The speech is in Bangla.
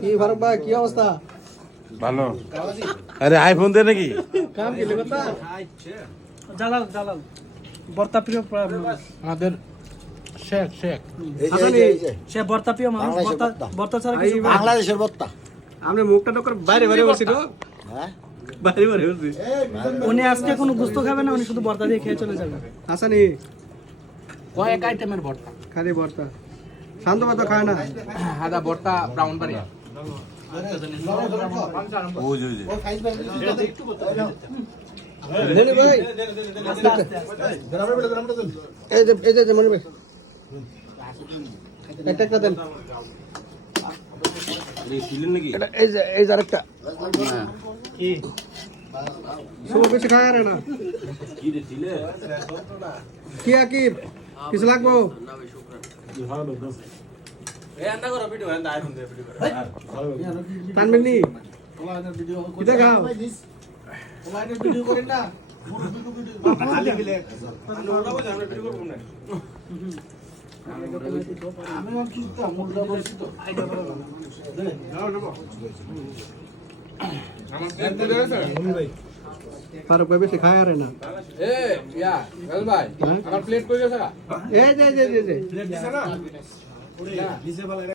কি ফারুক ভাই কি অবস্থা? ভালো। আরে আইফোন দে নাকি? কাম কি কথা? জালাল জালাল বর্তা প্রিয় আমাদের শেখ শেখ সে বর্তা প্রিয় মানুষ বর্তা বর্তা ছাড়া কিছু বাংলাদেশের বত্তা। আমরা মুখটা টকর বাইরে বাইরে বসছি তো হ্যাঁ বাইরে বাইরে বসছি। উনি আজকে কোনো গুস্ত খাবে না, উনি শুধু বর্তা দিয়ে খেয়ে চলে যাবে। হাসানি কয়েক আইটেমের ভর্তা, খালি ভর্তা, শান্ত ভাত খায় না। সাদা ভর্তা, ব্রাউন বাড়ি। ওই যে নেনি ভাই এই যে মনে ভাই একটা দেন। এটা এই যে আরেকটা কি সব বেশি খায় আর না কি আকিব কিছু লাগবো? টানবেন নি কিটা খাও? ফারুক ভাই বেশি খায় আর না। আমার প্লেট কই গেছে? এই যে